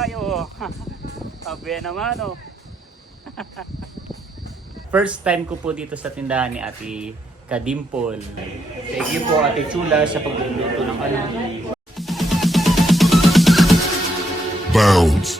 tayo. Sabi naman oh. First time ko po dito sa tindahan ni Ate Kadimpol. Thank you po Ate Chula sa pagluluto ng ano. Bounds.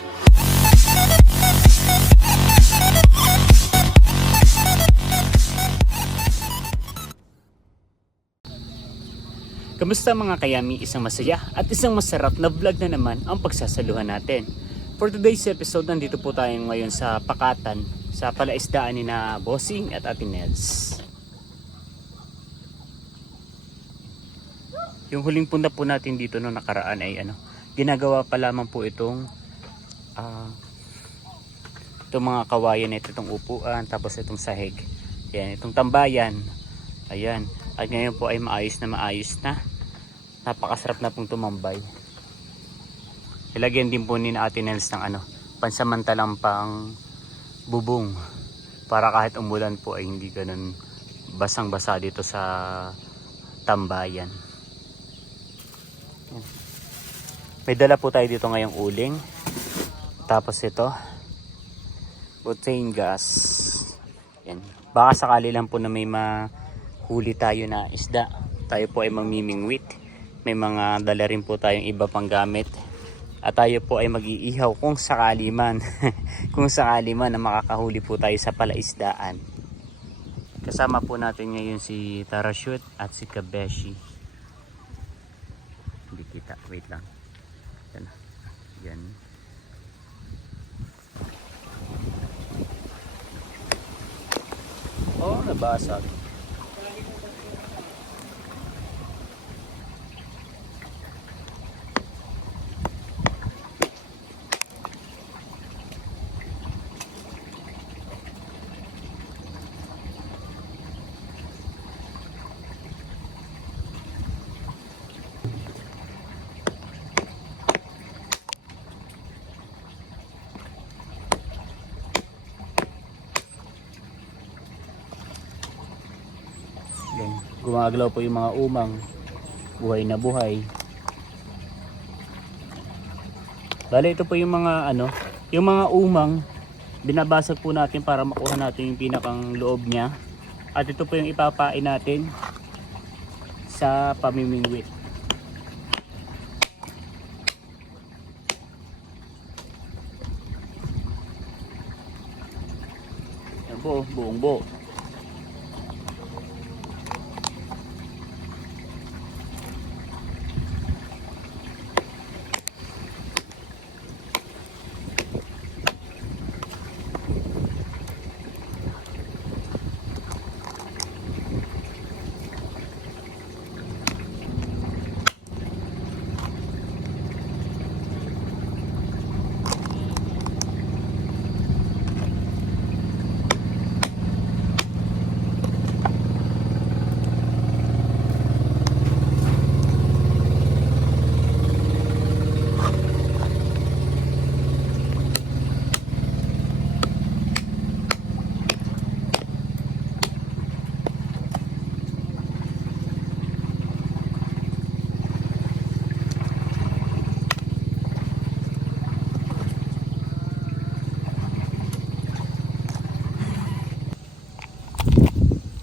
Kamusta mga kayami? Isang masaya at isang masarap na vlog na naman ang pagsasaluhan natin. For today's episode, nandito po tayo ngayon sa Pakatan, sa palaisdaan ni na Bossing at Ate Nels. Yung huling punta po natin dito no nakaraan ay ano, ginagawa pa lamang po itong ah itong mga kawayan ito, itong upuan, tapos itong sahig. Yan, itong tambayan. Ayan. At ngayon po ay maayos na maayos na. Napakasarap na pong tumambay. Ilagyan din po ni Ate Nels ng ano, pansamantalang pang bubong. Para kahit umulan po ay hindi ganun basang-basa dito sa tambayan. Yan. May dala po tayo dito ngayong uling. Tapos ito, butane gas. Yan. Baka sakali lang po na may mahuli tayo na isda. Tayo po ay mamimingwit. May mga dala rin po tayong iba pang gamit. At tayo po ay mag-iihaw kung sakali man. kung sakali man na makakahuli po tayo sa palaisdaan. Kasama po natin ngayon si Tarashut at si Kabeshi. Hindi kita. Wait lang. Yan. Yan. Oh, nabasag. Yan. Gumagalaw po yung mga umang. Buhay na buhay. Bale, ito po yung mga ano, yung mga umang binabasag po natin para makuha natin yung pinakang loob niya. At ito po yung ipapain natin sa pamimingwit. Yan po, buong buo.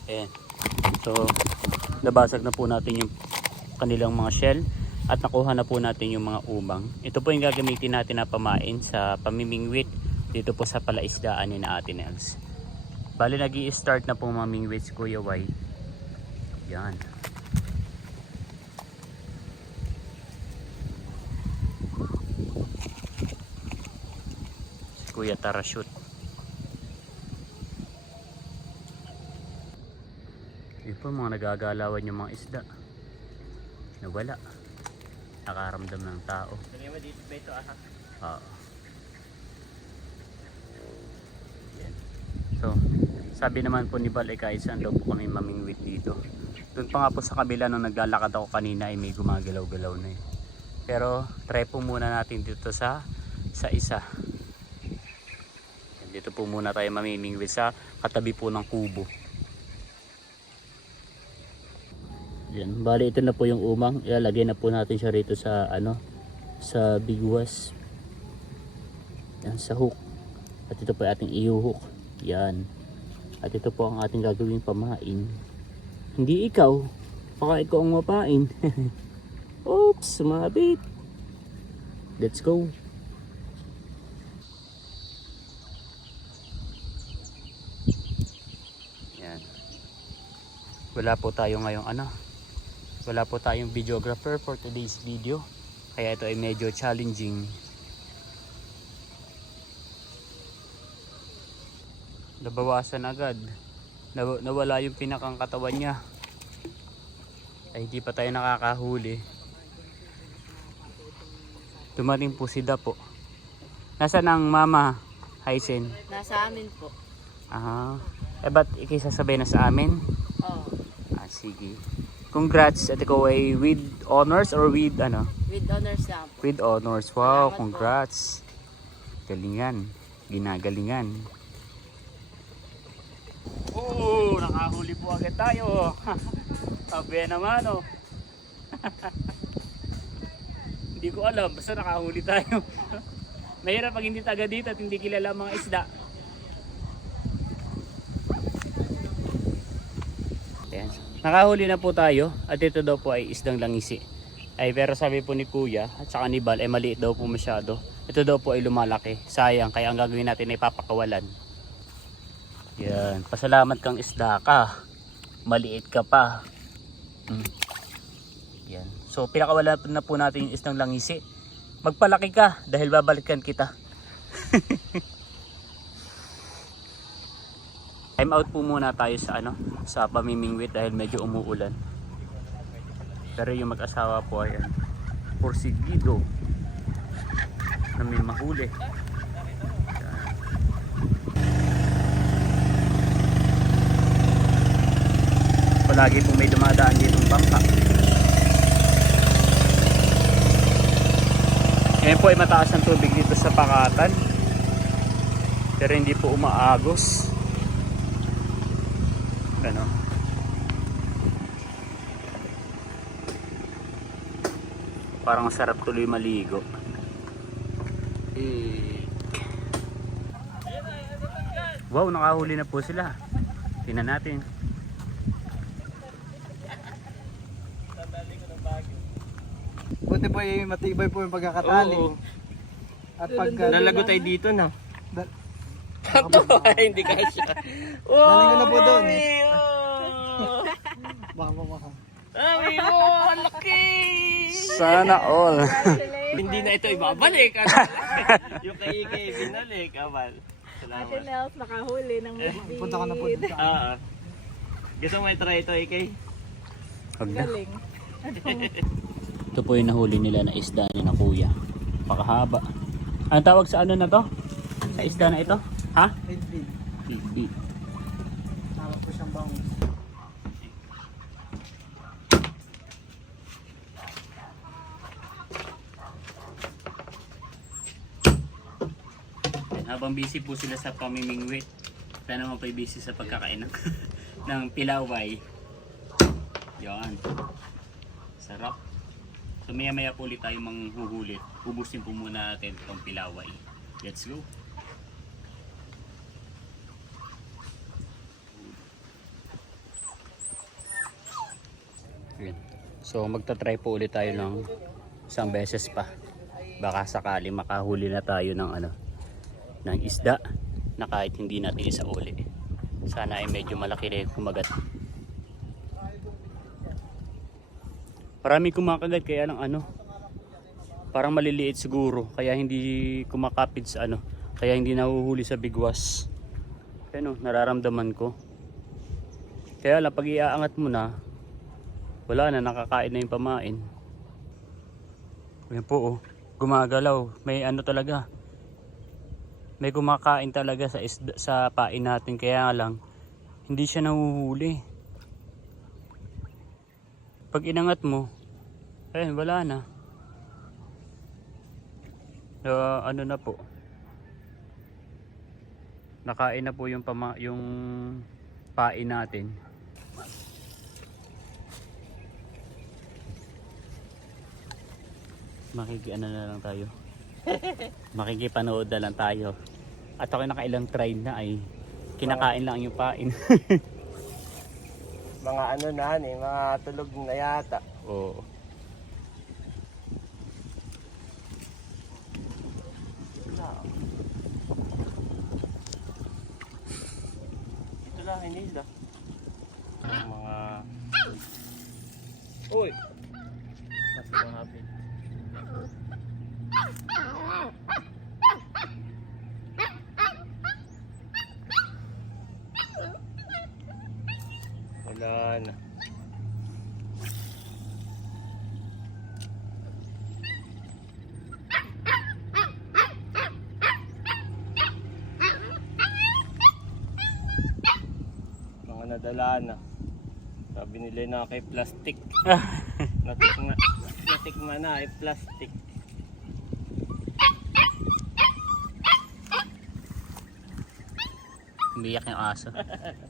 Ayan. So, nabasag na po natin yung kanilang mga shell at nakuha na po natin yung mga umang. Ito po yung gagamitin natin na pamain sa pamimingwit dito po sa palaisdaan ni na Nels. Bali nag start na po mamingwit si Kuya Y. Yan. Si Kuya Tarashut. Po mga nagagalawan yung mga isda. Nawala. Nakaramdam ng tao. Oo. Yan. So, sabi naman po ni Bal Eka, saan daw po kami mamingwit dito. Doon pa nga po sa kabila nung naglalakad ako kanina ay may gumagalaw-galaw na eh. Pero try po muna natin dito sa sa isa. Dito po muna tayo mamimingwit sa katabi po ng kubo. Yan, bali ito na po yung umang. Ilalagay na po natin siya rito sa ano sa biguas. Yan sa hook. At ito po ay ating iuhook. Yan. At ito po ang ating gagawing pamain. Hindi ikaw. Baka ikaw ang mapain. Oops, sumabit. Let's go. Yan. Wala po tayo ngayong ano. Wala po tayong videographer for today's video. Kaya ito ay medyo challenging. Nabawasan agad. Naw- nawala yung pinakang katawan niya. Ay hindi pa tayo nakakahuli. Dumating po si Dapo. Nasaan ang mama? Hysen. Nasa amin po. Aha. Eh ba't ikisasabay na sa amin? Oh, Ah, sige. Congrats at ikaw ay with honors or with ano? with honors lang po. With honors. Wow, Salamat po. congrats. Galingan. Ginagalingan. Oo, nakahuli po agad tayo. Sabi naman oh. hindi ko alam, basta nakahuli tayo. Mahirap pag hindi taga dito at hindi kilala ang mga isda. Ayan. Nakahuli na po tayo at ito daw po ay isdang langisi. Ay pero sabi po ni Kuya at saka ni Bal ay maliit daw po masyado. Ito daw po ay lumalaki. Sayang kaya ang gagawin natin ay papakawalan. Yan. Pasalamat kang isda ka. Maliit ka pa. Hmm. Yan. So pinakawalan na po natin yung isdang langisi. Magpalaki ka dahil babalikan kita. Time out po muna tayo sa ano, sa pamimingwit dahil medyo umuulan. Pero yung mag-asawa po ay porsigido na may mahuli. Palagi po may dumadaan dito bangka. Ngayon po ay mataas ang tubig dito sa Pakatan. Pero hindi po umaagos. Ano? Parang sarap tuloy maligo. Eh. Wow, nakahuli na po sila. Tingnan natin. Buti po yung matibay po yung pagkakatali. Oo. At pagka... Lalago tayo dito na. Da- Hindi ka siya. Dali ko na po doon. Oh! Baka mo baka. Ami mo, ang laki! Sana all. Hindi na ito ibabalik. yung kay Ike, binalik. Amal. Salamat. Nels nakahuli ng movie. Punta ka na po dito. Oo. Gusto mo i-try ito, Ike? Huwag na. Galing. Ito po yung nahuli nila na isda ni na kuya. Pakahaba. Ang tawag sa ano na to? Sa isda na ito? Ha? Headbeat. Hindi. Tama po siyang bangus. Habang busy po sila sa pamimingwit, tayo naman po busy sa pagkakain ng, ng pilaway. Yan. Sarap. So maya maya po ulit tayo manghuhulit. Ubusin po muna natin itong pilaway. Let's go. So magta-try po ulit tayo ng isang beses pa. Baka sakali makahuli na tayo ng ano ng isda na kahit hindi natin isa uli. Sana ay medyo malaki rin kumagat. Marami kumakagat kaya lang ano parang maliliit siguro kaya hindi kumakapit sa ano kaya hindi nahuhuli sa bigwas. Ano, nararamdaman ko. Kaya lang pag iaangat mo na wala na nakakain na yung pamain. Yan po oh, gumagalaw. May ano talaga, may kumakain talaga sa isda, sa pain natin. Kaya lang hindi siya nahuhuli. Pag inangat mo ayun wala na. Ah, ano na po. Nakain na po yung pama, yung pain natin makikiano na lang tayo Makikipanood na lang tayo. At ako nakailang try na ay kinakain lang yung pain. Mga ano na eh, mga tulog na yata. Oo. Ito lang, hindi lang. Ang mga... Uy! Mas mahapit. Wala na. Mga nadala na. Sabi nila na kay plastic. Natikma, natikma na ay plastic. Umiyak yung aso.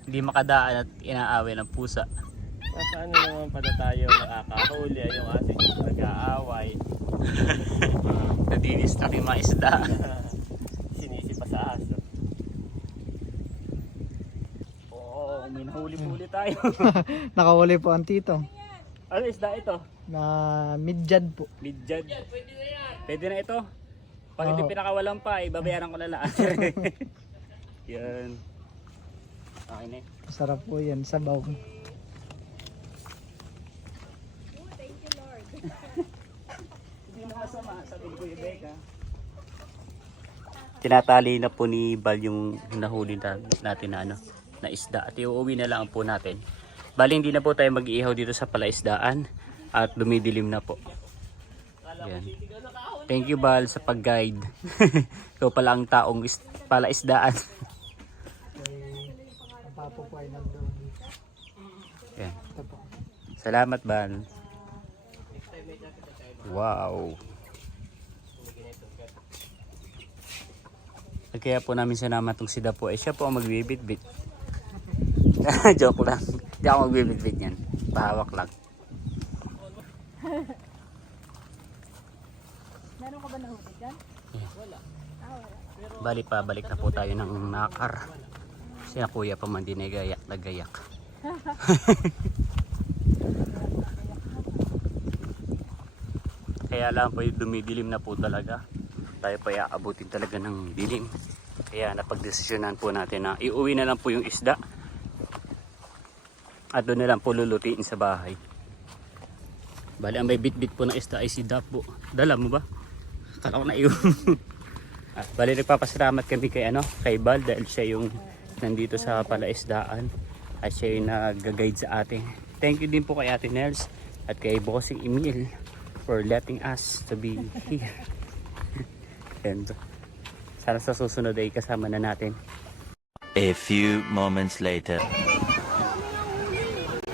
Hindi makadaan at inaaway ng pusa. Paano naman pala tayo makakahuli ay yung ating nag-aaway. Nadidistract yung mga isda. Sinisi pa sa aso. Oo, may nahuli-huli tayo. Nakawali po ang tito. ano isda ito? Na midyad po. Midjad. Pwede na ito. Pag hindi Oo. pinakawalan pa, eh, babayaran ko na lang. Yan. Okay na eh. Masarap po yan. Sabaw. Hindi mo masama, sabi ko yung Becca. Tinatali na po ni Bal yung nahuli na, natin na, ano, na isda at iuwi na lang po natin. Bali hindi na po tayo mag-iihaw dito sa palaisdaan at lumidilim na po. Yan. Thank you Bal sa pag-guide. Ikaw pala ang taong is- palaisdaan. Po. Yan. Po. Salamat Bal. Wow. Kaya po namin sinama itong si Dapo. Eh siya po ang magbibitbit. Joke lang. Hindi ako magbibitbit yan. Pahawak lang. Meron ka ba nahuli dyan? Bali pa, balik na po tayo ng nakar. Siya kuya pa man din ay gayak na gayak. Kaya lang po yung dumidilim na po talaga. Tayo pa iaabutin talaga ng dilim. Kaya napagdesisyonan po natin na iuwi na lang po yung isda. At doon na lang po sa bahay. Bali, ang may bit-bit po ng isda ay si Dapo. Dala mo ba? Kala na iyo. Ah, bali nagpapasalamat kami kay ano, kay Bal dahil siya yung nandito sa palaisdaan at siya yung nag-guide sa atin. Thank you din po kay Ate Nels at kay Bossing Emil for letting us to be here. And sana sa susunod ay kasama na natin. A few moments later.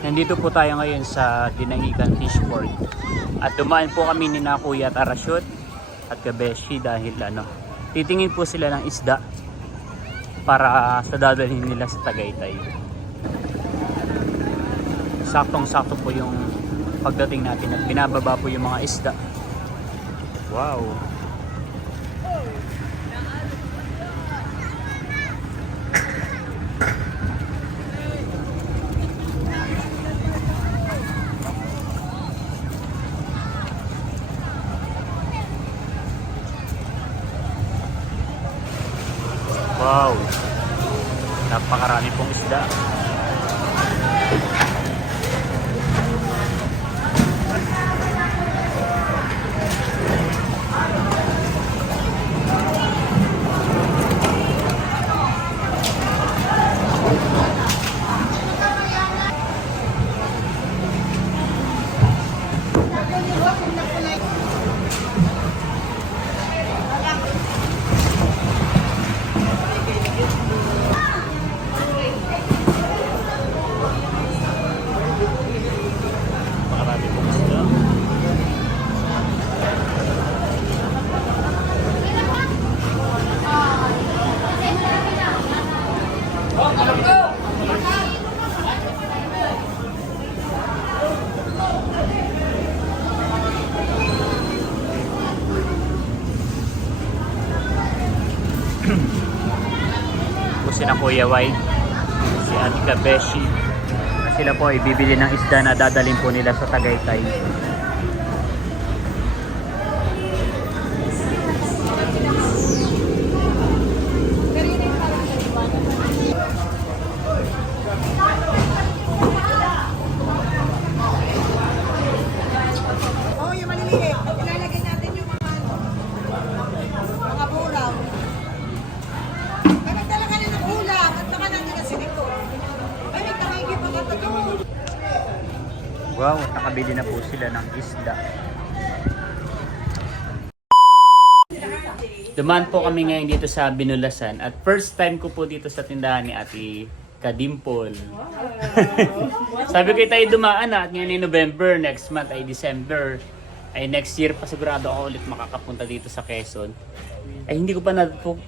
Nandito po tayo ngayon sa Dinahican Fishport. At dumaan po kami ni na Kuya Tarashoot at Kabeshi dahil ano, titingin po sila ng isda para sa dadalhin nila sa Tagaytay. Saktong-sakto po yung pagdating natin at binababa po yung mga isda. Wow! Napakarami Kuya White, si Ate Kabeshi. Sila po ay bibili ng isda na dadalhin po nila sa Tagaytay. Oo, yung maliliit. Ilalagay natin yung mga ano, mga bulaw. Ay, magdala ka na ng ulam at saka nandiyan na siniko. Ay, may kamigi pa ka doon. Wow, nakabili na po sila ng isda. Dumaan po kami ngayon dito sa Binulasan at first time ko po dito sa tindahan ni Ate Kadimpol. Sabi ko tayo dumaan na at ngayon ay November, next month ay December. Ay next year pa sigurado ako ulit makakapunta dito sa Quezon. Ay hindi ko pa napu-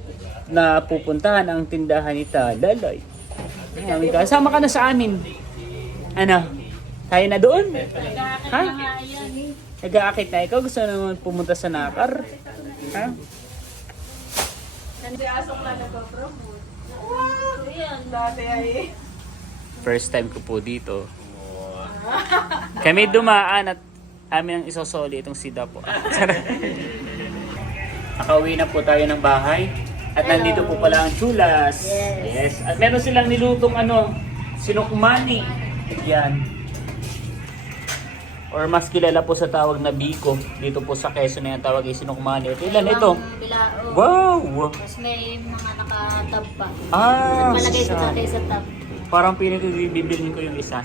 napupuntahan ang tindahan ni Talalay. Ay, Sama ka na sa amin. Ano? Tayo na doon? Ha? Nag-aakit na ikaw? Gusto naman pumunta sa Nakar? Ha? First time ko po dito. Kami dumaan at amin ang isosoli itong si Dapo. Nakauwi na po tayo ng bahay. At nandito po pala ang chulas. Yes. At meron silang nilutong ano, sinukmani. Yan. Or mas kilala po sa tawag na biko. Dito po sa Quezon na yung tawag ay sinukmani. Ito ilan ito? Bilao. Wow! Tapos may mga nakatab pa. Ah! Malagay ko sa- tatay sa tab. Parang piling ko bibilhin ko yung isa.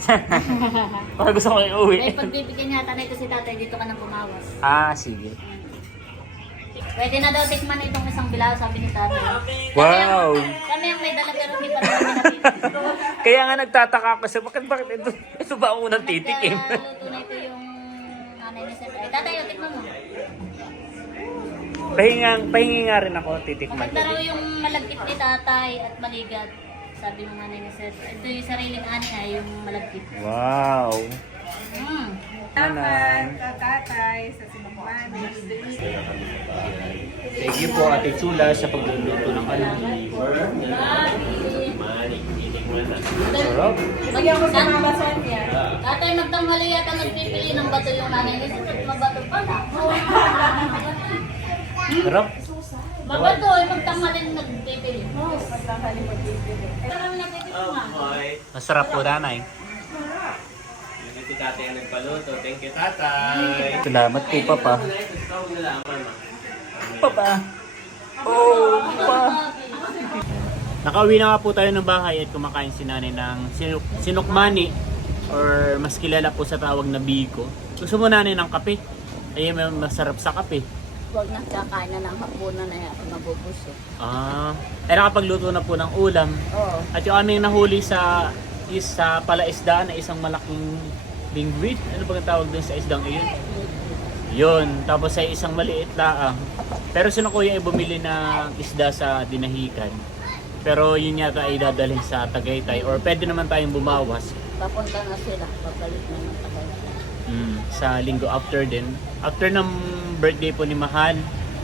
Parang gusto ko iuwi. May pagbibigyan niya tatay ko si tatay dito ka nang pumawas. ah, sige. Pwede na daw tikman itong isang bilao sabi ni tatay. Wow! Kami ang may dala pero hindi pa namin nakita. Kaya nga nagtataka ako sa bakit bakit ito, ito ba ang unang titikim? Luto na ito yung nanay ni Sir. Ay, tatay, o, tikman mo. pahingang, pahingi nga rin ako, titikman Maganda raw yung malagkit ni tatay at maligat. Sabi ng nanay ni Sir. Ito yung sariling ani ay yung malagkit. Wow! Mm. Nanan. Tatay sa sinukmani. Thank you po Ate Chula sa pagluluto ng ano. Sarap. Bigyan ko sa mama Sonia. Tatay, magtanghali yata nagpipili ng bato yung nanay ni Sir. Mabato pala. Sarap. Mabato, ay magtanghali nagpipili. Oo, magtanghali magpipili. Ito namin natitikman. Masarap po nanay. Si tatay ang nagpaluto. Thank you, tatay. Salamat po papa. Ang nalaman, ma. Papa. Oh, papa. Nakauwi na nga po tayo ng bahay at kumakain si nanay ng sinuk sinukmani or mas kilala po sa tawag na biko. Gusto mo nanay ng kape? Ay, may masarap sa kape. Huwag na kakain na ng hapunan na yan. Mabubusog. Ah, ay nakapagluto na po ng ulam. Oo. At yung aming nahuli sa is sa palaisdaan na isang malaking bingwit. Ano ba ang tawag dun sa isdang iyon? Yun. Tapos ay isang maliit laang. Pero sino kuya ay bumili ng isda sa dinahikan. Pero yun yata ay dadalhin sa Tagaytay or pwede naman tayong bumawas Papunta na sila. Papalit na ng tagay. mm, sa linggo after din. After ng birthday po ni Mahal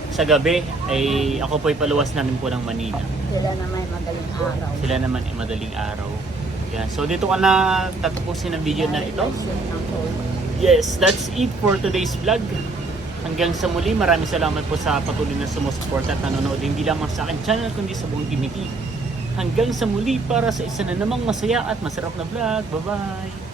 sa gabi ay ako po ay paluwas namin po ng Manila. Sila na may magaling araw. Sila naman ay madaling araw. Yan. So dito ka na tatapusin ang video na ito. Yes, that's it for today's vlog. Hanggang sa muli, maraming salamat po sa patuloy na sumusuporta at nanonood hindi lamang sa akin channel kundi sa buong Tiniti. Hanggang sa muli para sa isa na namang masaya at masarap na vlog. Bye-bye!